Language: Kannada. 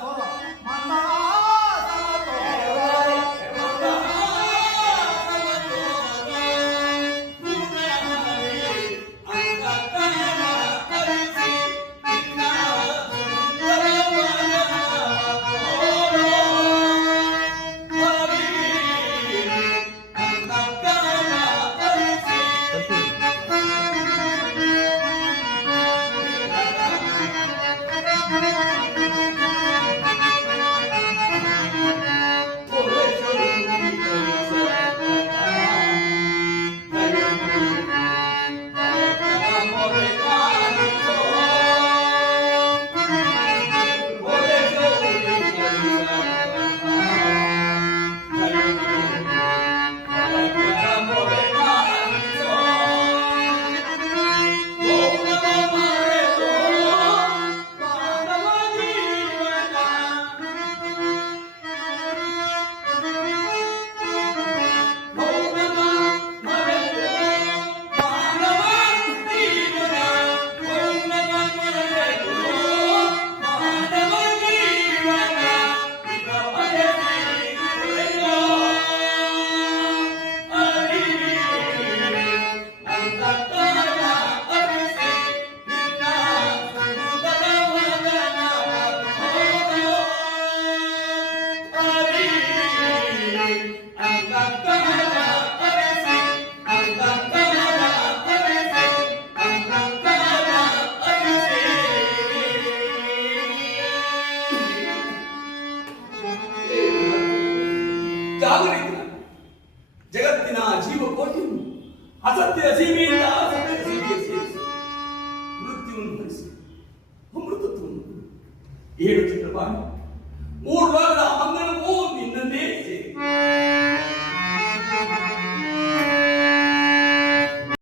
bola. ಜಗತ್ತಿನ ಜೀವಕೋಟಿಯನ್ನು ಅಸತ್ಯದ ಸೀಮೆಯಿಂದ ಸೀಮೆಗೆ ಸೇರಿಸಿ ಮೃತ್ಯುವನ್ನು ಹರಿಸಿ ಅಮೃತತ್ವವನ್ನು ಏಳು ಚಕ್ರಪಾಣಿ ಮೂರು